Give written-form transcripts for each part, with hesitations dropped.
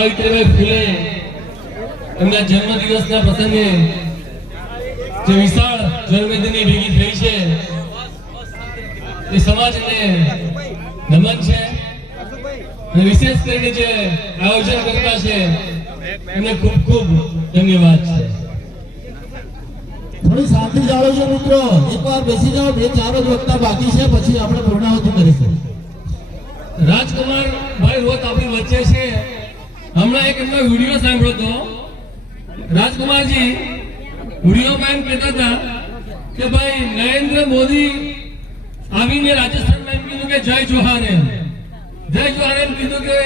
સાવિત્રીબાઈ ફૂલે એમના જન્મદિવસના પ્રસંગે જે વિશાળ જનમેદની ભેગી થઈ છે એ સમાજને નમન છે અને વિશેષ કરીને જે આયોજન કરતા છે એમને ખૂબ ખૂબ ધન્યવાદ છે। થોડી શાંતિ જાળવજો મિત્રો, એકવાર બેસી જાઓ, 2-4 જ વક્તા બાકી છે, પછી આપણે પૂર્ણાહુતિ કરીશું। રાજકુમાર ભાઈ રોત આપણી વચ્ચે છે। હમણાં એક એમનો વિડીયો સાંભળ્યો હતો। રાજકુમારજી વિડીયોમાં એમ કહેતા હતા કે ભાઈ નરેન્દ્ર મોદી આવીને રાજસ્થાનમાં એમ કીધું કે જય જોહાર એમ કીધું કે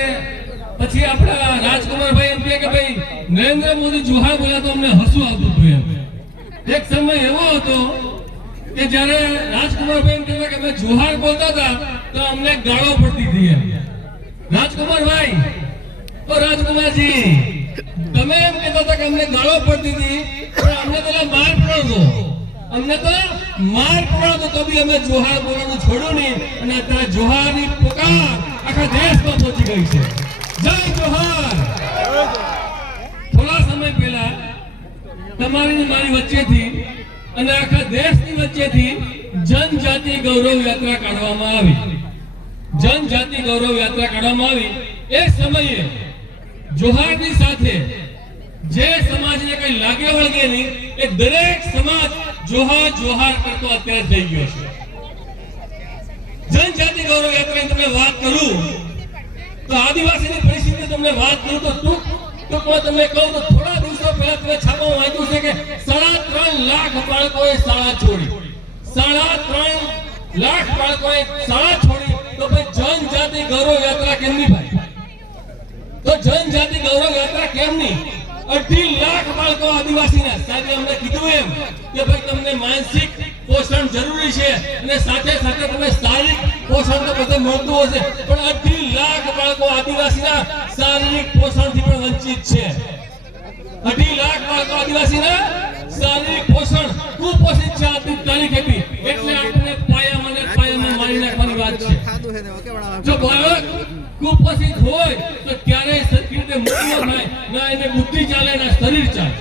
પછી આપણા રાજકુમારભાઈ એમ કહે કે ભાઈ નરેન્દ્ર મોદી જોહાર બોલ્યા તો અમને હસવું આવતું હતું એમ। એક સમય એવો હતો કે જ્યારે રાજકુમારભાઈ એમ કહેતા કે અમે જોહાર બોલતા હતા તો અમને ગાળો પડતી હતી એમ। રાજકુમારભાઈ તો રાજકુમારજી તમે એમ કહેતા હતા કે અમને ગાળો પડતી હતી પણ અમને તો માર પડતો તો બી અમે જોહાર બોલવાનું છોડ્યું નહીં અને અત્યારે જોહારની પુકાર આખા દેશમાં પહોંચી ગઈ છે। જય જોહાર। થોડા સમય પહેલા તમારી મારી વચ્ચેથી અને આખા દેશની વચ્ચેથી જનજાતિ ગૌરવ યાત્રા કાઢવામાં આવી। એ સમયે જોહારની સાથે જે સમાજને કઈ લાગે વળગે નહીં એ દરેક સમાજ જોહાર કરતો અત્યારે થઈ ગયો છે। જનજાતિ ગૌરવ યાત્રાની તમને વાત કરું તો આદિવાસીની પરિસ્થિતિ તમને વાત કરું તો ટૂંકમાં તમને કહું તો થોડા દિવસો પહેલા તમે છાપામાં વાંચ્યું છે કે 3.5 લાખ બાળકોએ શાળા છોડી। 3.5 લાખ બાળકોએ શાળા છોડી તો ભાઈ જનજાતિ ગૌરવ યાત્રા કેમની ભાઈ? તો જનજાતિ ગૌરવ યાત્રા કેમની? 2.5 લાખ બાળકો આદિવાસીના સાહેબે અમને કીધું એમ કે ભાઈ તમને માનસિક પોષણ જરૂરી છે અને સાથે સાથે તમને શારીરિક પોષણ તો બધે મળતું હશે પણ 2.5 લાખ બાળકો આદિવાસીના શારીરિક પોષણથી પણ વંચિત છે। 2.5 લાખ બાળકો આદિવાસીના શારીરિક પોષણ કુપોષિત છે। આજની તારીખ હતી એટલે આપણે પાયામાં મારી નાખવાની વાત છે। જો બાળક કુપોષિત હોય તો ક્યારેય સરખી રીતે મોટું ન થાય, ના એને બુદ્ધિ ચાલે ના શરીર ચાલે।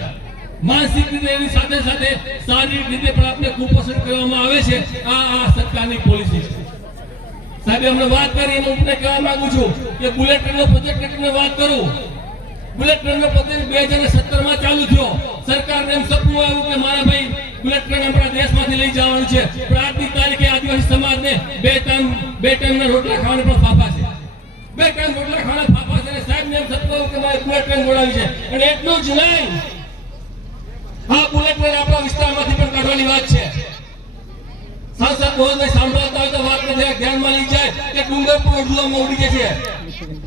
માનસિક રીતે એની સાથે સાથે શારીરિક રીતે પણ આપણે કુપોષણ કરવામાં આવે છે। આ સરકારની પોલિસી છે। સાહેબ અમને વાત કરી એમ હું કહેવા માંગુ છું કે બુલેટ ટ્રેનનો પ્રોજેક્ટ તમને વાત કરું। બુલેટ ટ્રેનનો પ્રોજેક્ટ 2017 માં ચાલુ થયો। સરકારને એમ સપનું આવ્યું કે મારા ભાઈ બુલેટ ટ્રેન આપણા દેશમાંથી લઈ જવાનું છે પણ આજની તારીખે આદિવાસી સમાજને બે ટાઈમના રોટલા ખાવાના પણ ફાફા છે। 2 ટાઈમ રોટલા ખાવાના ફાફા છે અને સાહેબને એમ સપનું કે મારે બુલેટ ટ્રેન દોડાવી છે અને એટલું જ નહીં આ બુલેટ ટ્રેન આપણા વિસ્તારમાંથી પણ કાઢવાની વાત છે। સાંસદ મહોદય સાંભળતા હોય તો વાતને ધ્યાનમાં લઈ જાય કે ડુંગરપુર ઉડવામાં ઉડી જાય છે।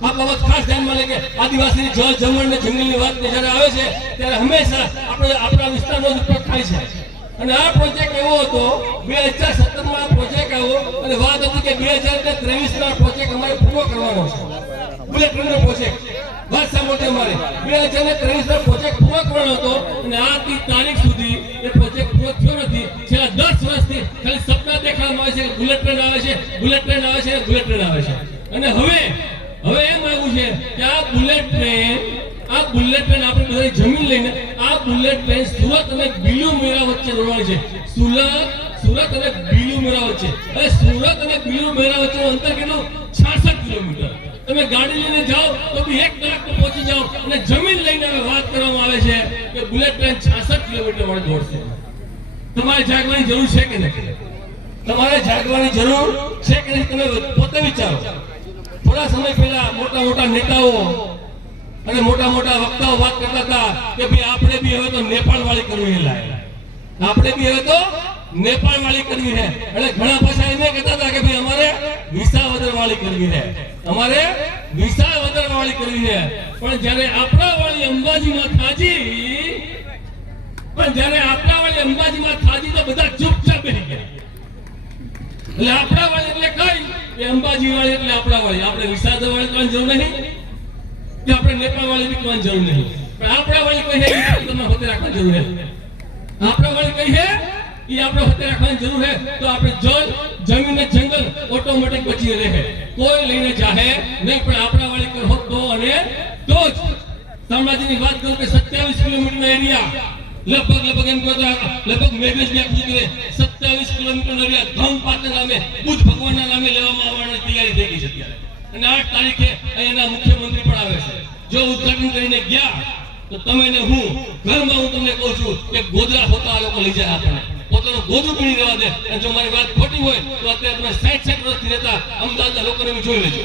આ બાબત ખાસ ધ્યાનમાં લે કે આદિવાસીની જળ જમણ ને જંગલની વાત જ્યારે આવે છે ત્યારે હંમેશા આપણા વિસ્તારમાં જ ઉપયોગ થાય છે। અને આ પ્રોજેક્ટ એવો હતો 2017 માં પ્રોજેક્ટ આવ્યો અને વાત હતી કે 2023 માં પ્રોજેક્ટ અમારે પૂરો કરવાનો છે। બુલેટ ટ્રેનનો પ્રોજેક્ટ વાત સાંભળજો અમારે 2023 માં પ્રોજેક્ટ પૂરો કરવાનો હતો અને આજની તારીખ સુધી એ પ્રોજેક્ટ પૂરો થયો નથી। છેલ્લા 10 વર્ષથી ખાલી સપના દેખાડવામાં આવે છે કે બુલેટ ટ્રેન આવે છે અને હવે એમ આવ્યું છે કે આ બુલેટ ટ્રેન આપણે બધાની જમીન લઈને આ બુલેટ ટ્રેન સુરત અને બીલુમેરા વચ્ચે દોડવાની છે। સુરત અને બીલુમેરા વચ્ચે હવે સુરત અને બીલુમેરા વચ્ચેનું અંતર કેટલું 66 કિલોમીટર। તમે ગાડી લઈને જાઓ તો બી 1 કલાકમાં પહોંચી જાઓ અને જમીન લઈને હવે વાત કરવામાં આવે છે કે બુલેટ ટ્રેન 66 કિલોમીટર વાળી દોડશે। તમારે જાગવાની જરૂર છે કે નહીં? તમારે જાગવાની જરૂર છે કે નહીં? તમે પોતે વિચારો। થોડા સમય પહેલા મોટા નેતાઓ અને મોટા વક્તાઓ વાત કરતા હતા કે ભાઈ આપણે બી હવે તો નેપાળ વાળી કરવી છે। આપણે બી હવે તો નેપાળ વાળી કરવી છે અને ઘણા પાછા એમ કહેતા હતા કે ભાઈ અમારે વિસાવદર વાળી કરવી છે। પણ જ્યારે આપણા વાળી અંબાજીમાં થાજી તો બધા ચૂપચાપ બેસી ગયા। એટલે આપણા વાળી એટલે કઈ એ અંબાજી વાળી એટલે આપણા વાળી। આપણે વિસાવદર વાળી કરવાની જરૂર નહીં કે આપણે નેપાળ વાળી બી કરવાની જરૂર નહીં પણ આપણા વાળી કઈ છે તમે હોતે રાખવાની જરૂર છે। આપણા વાળી કઈ છે એ આપણે હોતે રાખવાની જરૂર છે તો આપણે જળ જમીન ને જંગલ ઓટોમેટિક બચી રહે। કોઈ લઈને જાહે નહીં પણ આપણા વાળી કરો તો અને તો જ શામળાજીની વાત કરું કે 27 કિલોમીટરનો એરિયા લગભગ એમ કહો તો લગભગ મેઘેશ ને પૂછ્યું કે 27 કિલોમીટરનો એરિયા ધમપાતના નામે બુદ્ધ ભગવાનના નામે લેવામાં આવવાની તૈયારી થઈ ગઈ છે અત્યારે. અને 8 તારીખે અહીંના મુખ્યમંત્રી પણ આવે છે. જો ઉદ્ઘાટન કરીને ગયા તો તમે ને હું ઘરમાં હું તમને કહું છું કે ગોદરા હોતા આ લોકો લઈ જાય આપણને પોતાનું ગોદરું પીણી રહેવા દે. અને જો મારી વાત ખોટી હોય તો અત્યારે તમે 60 વર્ષથી રહેતા અમદાવાદના લોકોને બી જોઈ લેજો.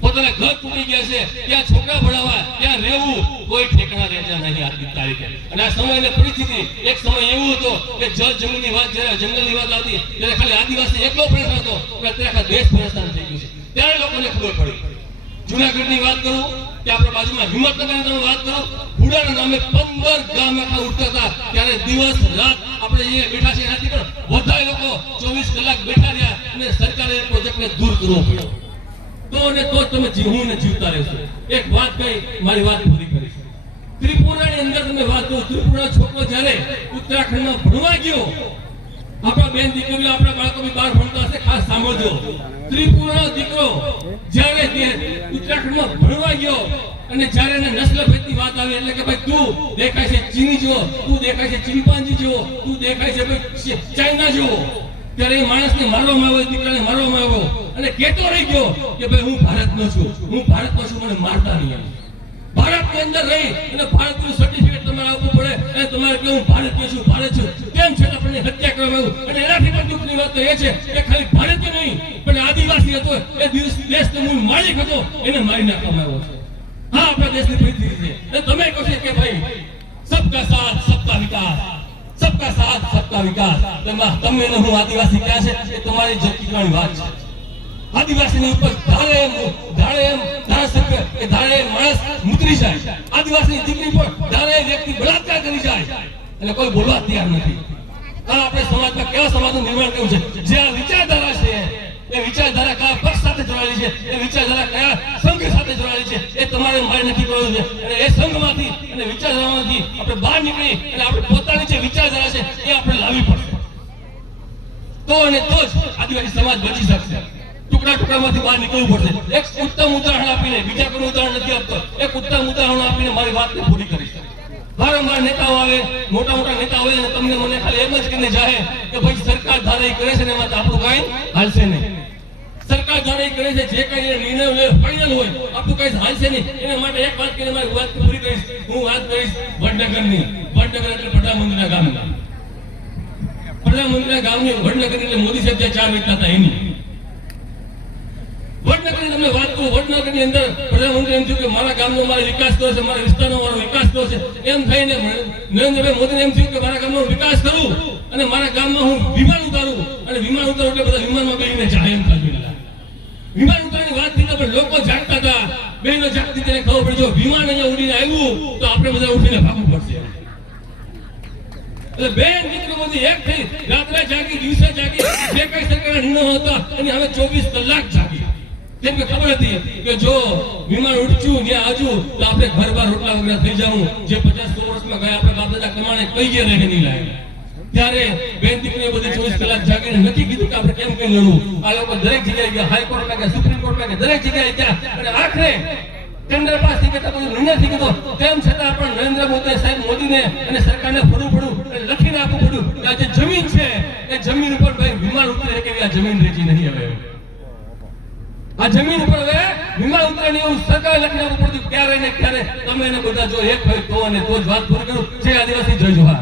પોતાના ઘર તૂટી ગયા છે, ત્યાં છોકરા ભણાવવા, ત્યાં રહેવું, કોઈ ઠેકાણા રહેતા નહીં આજની તારીખે. અને આ સમયની પરિસ્થિતિ એક સમય એવો હતો કે જળ જમીનની વાત જ્યારે જંગલની વાત આવતી ત્યારે ખાલી આદિવાસી એકલો પરેશાન હતો, અત્યારે આખા દેશ પરેશાન થઈ ગયું છે. ત્યારે લોકોને ખબર પડી. જુનાગઢની વાત કરું કે આપણા બાજુમાં હિંમતનગરની તમે વાત કરો, ભુડાના નામે 15 ગામ આખા ઉઠતા હતા. ત્યારે દિવસ રાત આપણે અહીંયા બેઠા છે એનાથી પણ વધારે લોકો 24 કલાક બેઠા રહ્યા અને સરકારે એ પ્રોજેક્ટને દૂર કરવો પડ્યો. તો અને તો તમે જીવું ને જીવતા રહેશો. એક વાત કહી મારી વાત પૂરી કરીશ. ત્રિપુરાની અંદર તમે વાત કરો, ત્રિપુરા છોકરો જ્યારે ઉત્તરાખંડમાં ભણવા ગયો, આપણા બેન દીકરીઓ આપણા બાળકો બી બહાર ભણતા હશે, ખાસ સાંભળજો. ત્રિપુરાનો દીકરો જ્યારે ઉત્તરાખંડમાં ભણવા ગયો અને જ્યારે એને નસ્લભેદની વાત આવી એટલે કે ભાઈ તું દેખાય છે ચીની જેવો, તું દેખાય છે ચિમ્પાન્જી જેવો, તું દેખાય છે ભાઈ ચાઇના જેવો, ત્યારે એ માણસને મારવામાં આવ્યો, દીકરાને મારવામાં આવ્યો અને કહેતો રહી ગયો કે ભાઈ હું ભારતનો છું, હું ભારતનો છું, મને મારતા નહીં. ભારતની અંદર રહી અને ભારતનું સર્ટિફિકેટ તમારે આપવું પડે અને તમારે કે હું ભારતીય છું, ભારત છું, તેમ છતાં આપણને હત્યા કરવામાં આવ્યું. અને એનાથી પણ દુઃખની વાત તો એ છે કે ખાલી ભારતીય નહીં પણ આદિવાસી હતો, એ દેશનો મૂળ માલિક હતો, એને મારી નાખવામાં આવ્યો છે. હા, આપણા દેશની પરિસ્થિતિ છે. અને તમે કહો છો કે ભાઈ સબકા સાથ સબકા વિકાસ, સબકા સાથ સબકા વિકાસ. તમે ને હું આદિવાસી ક્યાં છે એ તમારી જગીકરણની વાત છે. આદિવાસીની ઉપર ધારે માણસ મુતરી જાય, આદિવાસી દીકરી પર ધારે વ્યક્તિ બળાત્કાર કરી જાય એટલે કોઈ બોલવા તૈયાર નથી. આ આપણે સમાજમાં કેવા સમાજનું નિર્માણ કર્યું છે? જે આ વિચારધારા છે એ વિચારધારા કયા પક્ષ સાથે જોડાયેલી છે, એ વિચારધારા કયા સંઘ સાથે જોડાયેલી છે, એ તમારે મારે નક્કી કરવું છે. અને એ સંઘમાંથી અને વિચારધારામાંથી આપણે બહાર નીકળી અને આપણે પોતાની જે વિચારધારા છે એ આપણે લાવવી પડશે. તો અને તો જ આદિવાસી સમાજ બચી શકશે. ટુકડામાંથી બહાર નીકળવું પડશે. એક ઉત્તમ ઉદાહરણ આપીને, બીજા કોઈ ઉદાહરણ નથી આપતો, એક ઉત્તમ ઉદાહરણ આપીને મારી વાતને પૂરી કરીશ. વારંવાર નેતાઓ આવે, મોટા મોટા નેતાઓ આવે અને તમને મને ખાલી એમ જ કહીને જાય કે ભાઈ સરકાર ધારે કરે છે ને એમાં આપણું કઈ હાલશે નહીં. સરકાર ધારે કરે છે, જે કઈ નિર્ણય લે ફાઇનલ હોય, આપણું કઈ હાલશે નહીં. એના માટે એક વાત કરીને મારી વાત પૂરી કરીશ. હું વાત કરીશ વડનગરની. વડનગર એટલે પ્રધાનમંત્રીના ગામની. પ્રધાનમંત્રીના ગામની વડનગર એટલે મોદી સાહેબ જે 4 વેચતા હતા એની વડનગરની તમને વાત કરું. વડનગરની અંદર પ્રધાનમંત્રી એમ થયું કે મારા ગામનો મારે વિકાસ કરવો છે, મારા વિસ્તારનો મારો વિકાસ કરવો છે. એમ થઈને નરેન્દ્રભાઈ મોદીને એમ થયું કે મારા ગામનો વિકાસ કરું અને મારા ગામમાં હું વિમાન ઉતારું. અને વિમાન ઉતારું એટલે બધા વિમાનમાં બેસીને જાય એમ થયું. વિમાન ઉતારવાની વાત થઈ પણ લોકો જાગતા હતા. બહેનો જાગતી તેને ખબર પડી જો વિમાન અહીંયા ઉડીને આવ્યું તો આપણે બધા ઉઠીને ભાગવું પડશે. એટલે બેન દીકરી બધી એક થઈ રાત્રે જાગી, દિવસે જાગી, જે કઈ સરકારના નિર્ણયો હતા અને હવે 24 કલાક જાગી. કેમ કે ખબર હતી કે જો વિમાન ઉડચ્યું ત્યાં આજુ તો આપણે ઘર બાર રોટલા વગેરે થઈ જાવું, જે 50-100 વર્ષમાં ગયા આપણે બાપ દાદા કમાણે કઈ ગયા રહે નહીં લાગે. ત્યારે બેન દીકરીએ બધી 24 કલાક જાગીને નક્કી કીધું કે આપણે કેમ કઈ લડવું. આ લોકો દરેક જગ્યાએ ગયા, હાઈકોર્ટમાં ગયા, સુપ્રીમ કોર્ટમાં ગયા, દરેક જગ્યાએ ગયા અને આખરે ટેન્ડર પાસ થઈ ગયા, બધું નિર્ણય થઈ ગયો. તેમ છતાં પણ નરેન્દ્ર મોદી સાહેબ મોદીને અને સરકારને ફરવું પડ્યું અને લખીને આપવું પડ્યું કે આ જે જમીન છે એ જમીન ઉપર ભાઈ વિમાન ઉતરે કે આ જમીન રેચી નહીં. હવે આ જમીન ઉપર હવે વિમાન ઉતરે નહીં એવું સરકારે લખીને આપવું પડ્યું. ક્યારે ને ક્યારે તમે એને બધા જો એક હોય તો અને તો જ વાત પૂરી કરું. જય આદિવાસી, જય જોહાર.